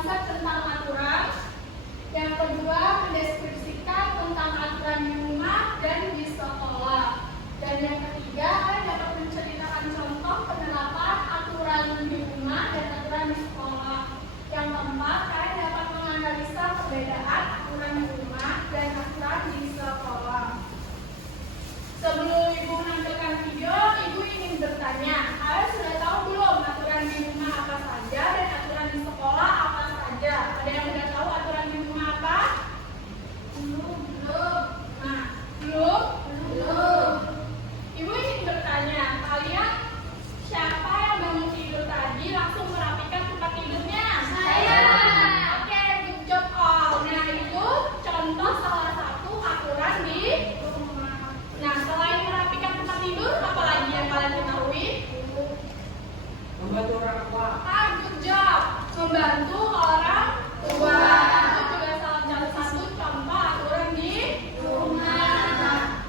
konsep tentang aturan. Yang kedua, mendeskripsikan tentang aturan di rumah dan di sekolah. Dan yang ketiga, kalian dapat menceritakan contoh penerapan aturan di rumah dan aturan di sekolah. Yang keempat, kalian dapat menganalisa perbedaan aturan di rumah dan aturan di sekolah. Sebelum Ibu menampilkan video, Ibu ingin bertanya, kalian sudah tahu belum aturan di rumah apa saja dan aturan di sekolah apa saja? Ada yang sudah tahu aturan di rumah apa? Belum. Nah, belum. Ibu ingin bertanya, kalian siapa yang bangun tidur tadi langsung merapikan tempat tidurnya? Saya. Oke, good job all. Nah, itu contoh salah satu aturan di rumah. Nah, selain merapikan tempat tidur, apa lagi yang kalian ketahui? Membantu orang tua. Good job. Membantu orang tua. Itu juga salah satu contoh aturan di rumah.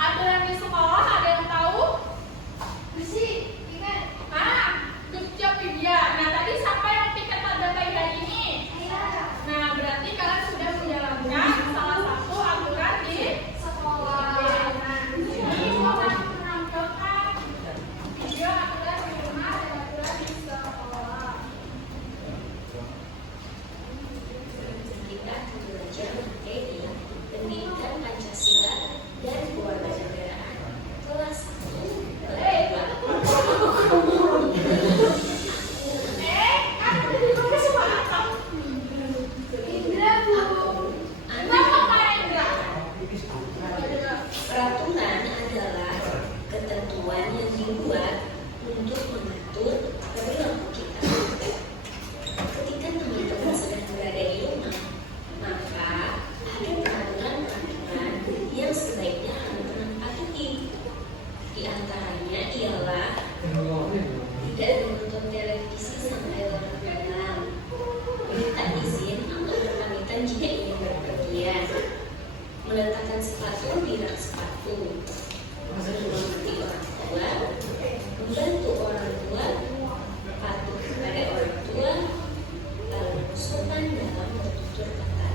Aturan di sekolah ada yang tahu? Bersih, ingat. Good job Widya. Nah, tadi siapa yang piket pada pagi hari ini? Saya. Nah, berarti kalian sudah menjalankan salah satu aturan di sekolah. Nah, ini akan menampilkan video aturan di rumah dan aturan di sekolah. Kita belajar materi pendidikan Pancasila dan kewarganegaraan kelas 1 Peraturan adalah ketentuan yang dibuat untuk mengatur perilaku kita. Ketika teman-teman sedang berada di rumah, maka ada peraturan-peraturan yang sebaiknya teman-teman patuhi. Di antaranya ialah tidak menonton televisi sampai larut malam, minta izin atau berpamitan jika ingin berpergian, meletakkan sepatu di rak sepatu, menghormati orang tua, membantu orang tua, patuh kepada orang tua, lalu sopan dalam bertutur kata.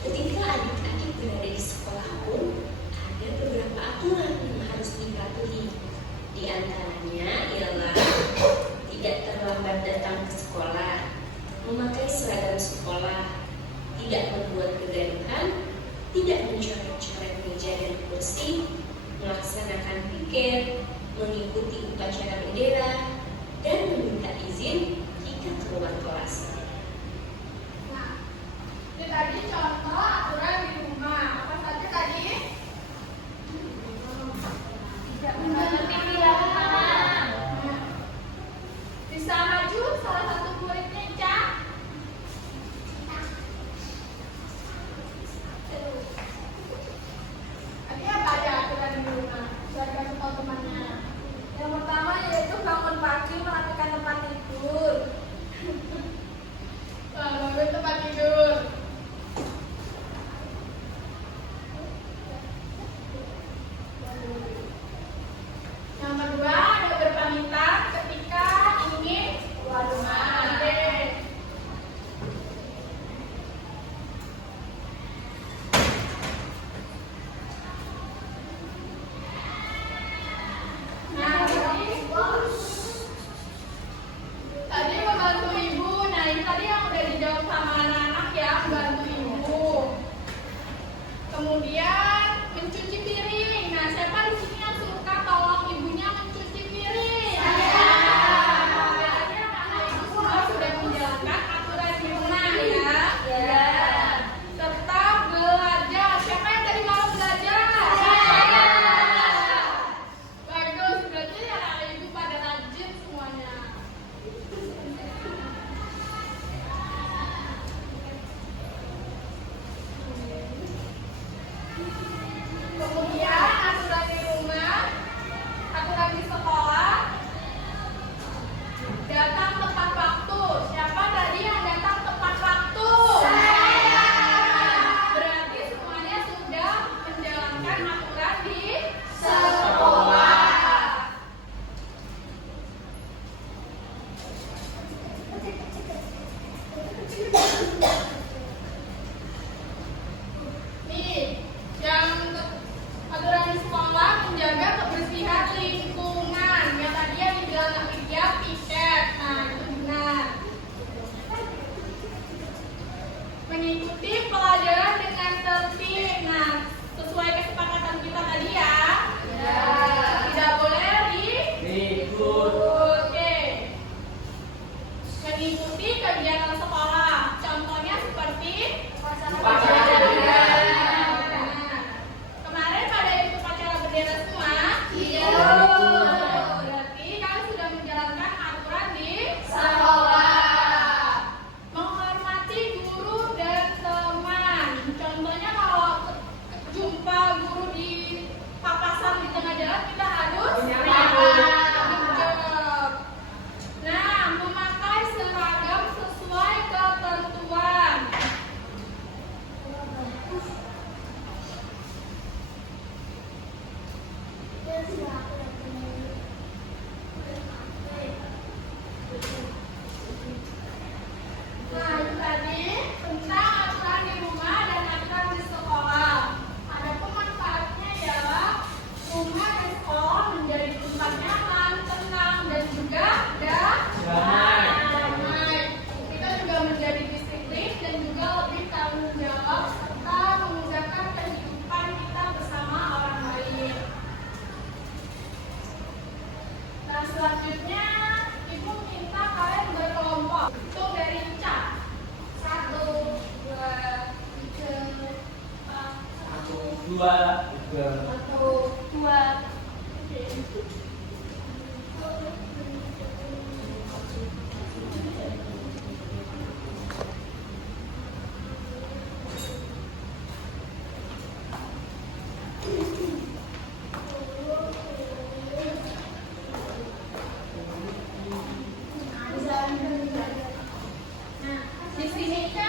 Ketika adik-adik berada di sekolah pun ada beberapa aturan yang harus dipatuhi. Di antaranya ialah tidak terlambat datang ke sekolah, memakai seragam sekolah, tidak membuat kegaduhan, tidak mencoret-coret meja dan kursi, melaksanakan piket, mengikuti upacara bendera, dan meminta izin jika keluar kelas. Nah, itu tadi contoh aturan di rumah. Apa saja tadi? Tidak mengerti bilangan. Bisa maju salah satu muridnya, Ica? Tadi apa aja aturan di rumah? Biar kasih tahu temannya. Yang pertama yaitu bangun pagi merapikan tempat tidur. Bangun tempat tidur. Yang kedua ada berpamitan ketika ingin keluar rumah. Nah, tadi membantu ibu. Nah, ini tadi yang udah dijawab sama anak-anak ya. Nih, yang aturan di sekolah menjaga kebersihan lingkungan. Yang tadi yang dibilang Kak Widya, piket. Nah, itu benar. Mengikuti pelajaran dengan tertib. Nah, sesuai kesepakatan kita tadi ya. Ya. Tidak boleh Ikut. Oke. Mengikuti kegiatan sekolah. Contohnya seperti Upacara bendera. Kemarin pada ikut upacara bendera semua? Iya. Berarti kalian sudah menjalankan aturan di sekolah. Menghormati guru dan teman. Contohnya kalau jumpa guru di papasan di tengah jalan, kita harus menjawab. Nah, memakai seragam sesuai ketentuan. Nah, itu tadi tentang aturan di rumah dan aturan di sekolah. Adapun manfaatnya ialah rumah dan sekolah menjadi tempat nyaman, tenang, dan juga damai. Kita juga menjadi disiplin dan juga lebih tanggung jawab serta memudahkan kehidupan kita bersama orang lain. Nah, selanjutnya Ibu minta kalian berkelompok. Hitung dari Ica. 1, 2, 3, 4, 1, 2, 3. 1, 2, 3. Nah, di sini kan